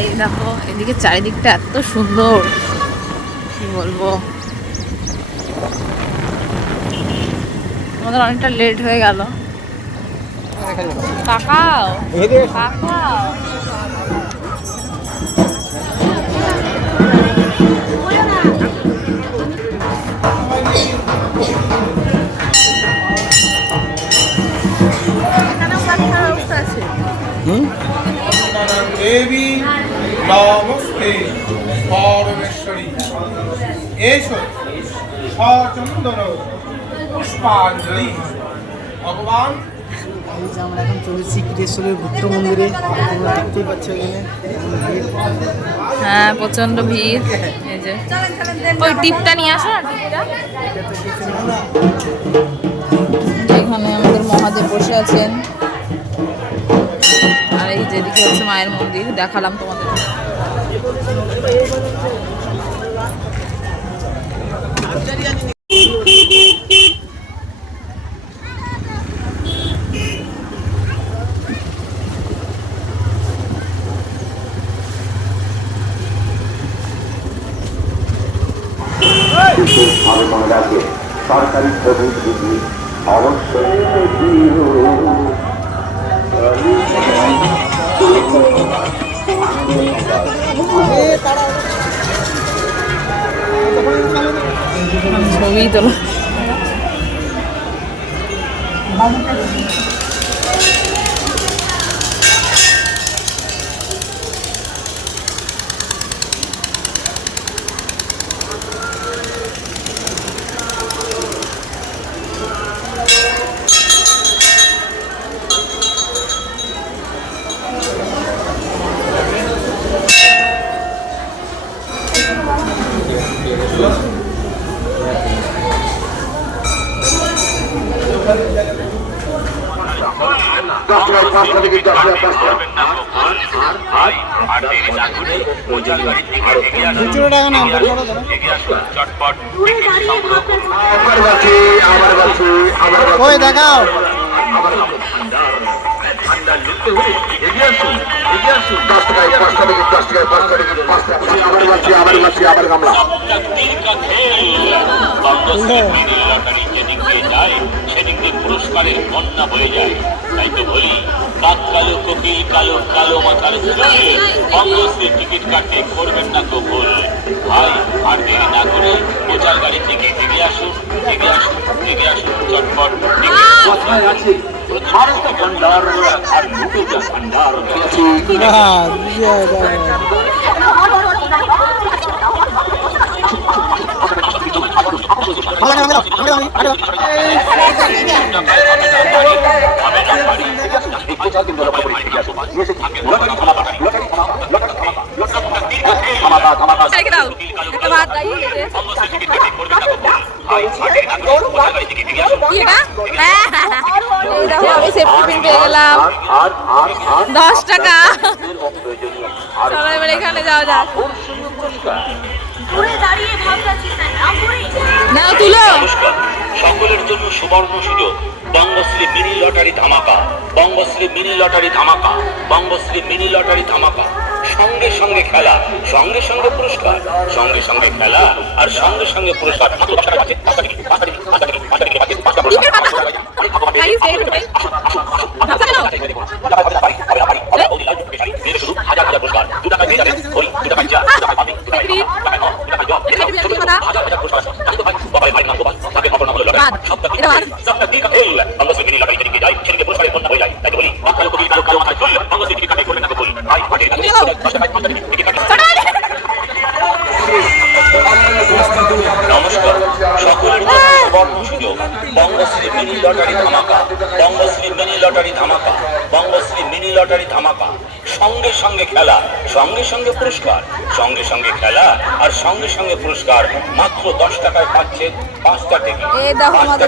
এই দেখো এদিকে চারিদিকটা এত সুন্দর, কি বলবো। আমাদের অনেকটা লেট হয়ে গেল। তাকাও তাকাও। দেবী নমস্তে পরমেশ্বরী এসো সচন্দন পুষ্পাঞ্জলি ভগবান। এই যে আমরা এখন চলেছি কৃষ্ণের বুদ্ধ মন্দিরে, তোমরা দেখতেই পাচ্ছ এখানে। হ্যাঁ প্রচন্ড ভিড়। এই যে ওই টিপটা নিয়ে আসো না, টিপটা। এখানে আমাদের মহাদেব বসে আছেন, আর এই যেদিকে হচ্ছে মায়ের মন্দির, দেখালাম তোমাদের। ভালো মনে রাখে সরকারি সবুজ বিধি অবশ্যই ছবি তোলা। দেখাও সেদিকে পুরস্কারের বন্যা বয়ে যায়। তাই তো বলি, কাক কালো কোকিল কালো কালো মাথার ঝুলে কংগ্রেসের টিকিট কাটতে করবেন না তো ভুল। ভাই আর দেরি না করে প্রচার গাড়ি থেকে এগিয়ে আসুন, এগিয়ে আসুন, এগিয়ে আসুন চটপট। কোথায় আছে ভারত ভান্ডার আর মুকুটা ভান্ডার? আমি সেফটি পিন পেয়ে গেলাম 10 টাকা। চলো এবার এখানে যাওয়া যাক। না তুলো। সকলের জন্য সুবর্ণ সুযোগ, বঙ্গশ্রী মিনি লটারি ধামাকা, বঙ্গশ্রী মিনি লটারি ধামাকা, বঙ্গশ্রী মিনি লটারি ধামাকা। সঙ্গে সঙ্গে খেলা, সঙ্গে সঙ্গে পুরস্কার, সঙ্গে সঙ্গে খেলা আর সঙ্গে সঙ্গে পুরস্কার। নমস্কার, সকলের জন্য সুবর্ণ সুযোগ, বঙ্গশ্রী মিনি লটারি ধামাকা, বঙ্গশ্রী মিনি লটারি ধামাকা, বঙ্গশ্রী মিনি লটারি ধামাকা। সঙ্গে সঙ্গে খেলা, সঙ্গে সঙ্গে পুরস্কার, সঙ্গে সঙ্গে খেলা আর সঙ্গে সঙ্গে পুরস্কার। মাত্র 10 টাকায় পাচ্ছেন 5টা টিকিট, 5টা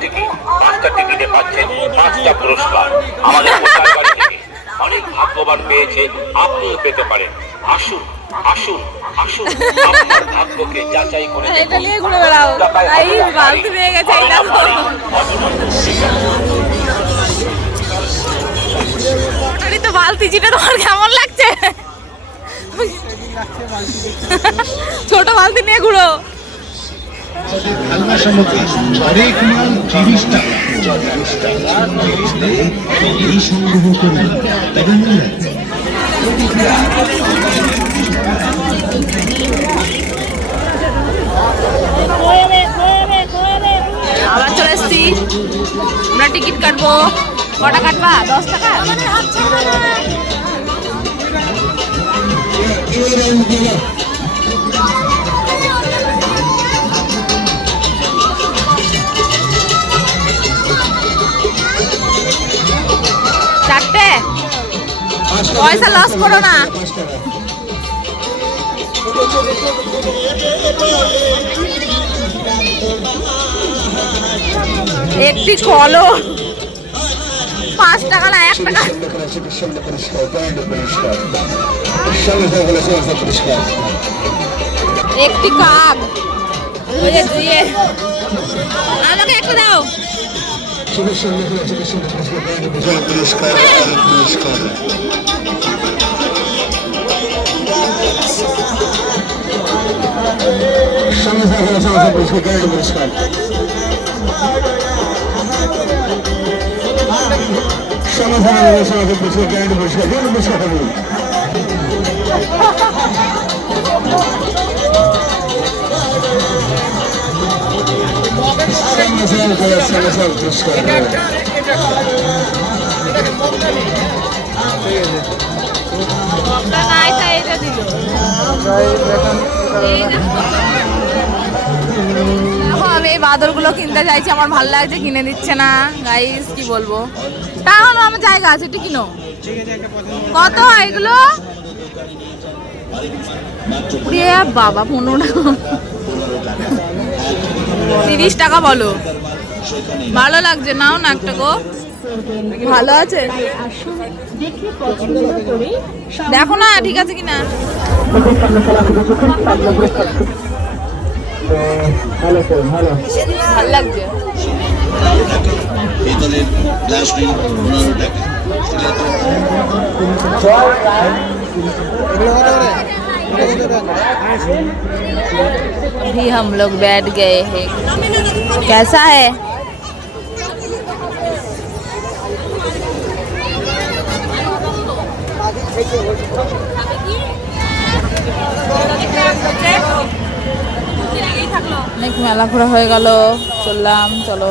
টিকিট, 5টা টিকিটে পাচ্ছেন 5টা পুরস্কার। আমাদের অনেক ভাগ্যবান পেয়েছে, আপনিও পেতে পারেন। আসুন আসুন আসুন, আপনার ভাগ্যকে যাচাই করে এটা নিয়ে ঘুরে বেড়াও। তাই বালতি পেয়ে গেছে। এটা তো বালতি, যেটা তোমার কেমন লাগছে? ছোট বালতি নিয়ে ঘুরো। খেলনা সামগ্রী হরেক মাল 30 টাকা। এই সংগ্রহ করুন, তবে মনে রাখবেন আবার চলে এসছি, আমরা টিকিট কাটবো। কটা কাটবা? 10 টাকা। চারটে, পয়সা লস করো না। একটি কলো 5 টাকা না 1 টাকা। একটি কাক, ওই যে দিয়ে আমাকে একটা দাও। নাই তাই এটা দিল। আমি এই বাদরগুলো কিনতে চাইছি, আমার ভালো লাগছে, কিনে দিচ্ছে না গাইস, কি বলবো। তাহলে আমার জায়গা আছে, এটা কিনো। কত এগুলো? বাবা 15 টাকা, 30 টাকা বলো। ভালো লাগছে, নাও না একটা গো। ভালো আছে, দেখো না ঠিক আছে কিনা। ভালো লাগছে। भी हम लोग बैठ गए हैं। कैसा है? অনেক মেলা ঘোরা হয়ে গেল, চললাম, চলো।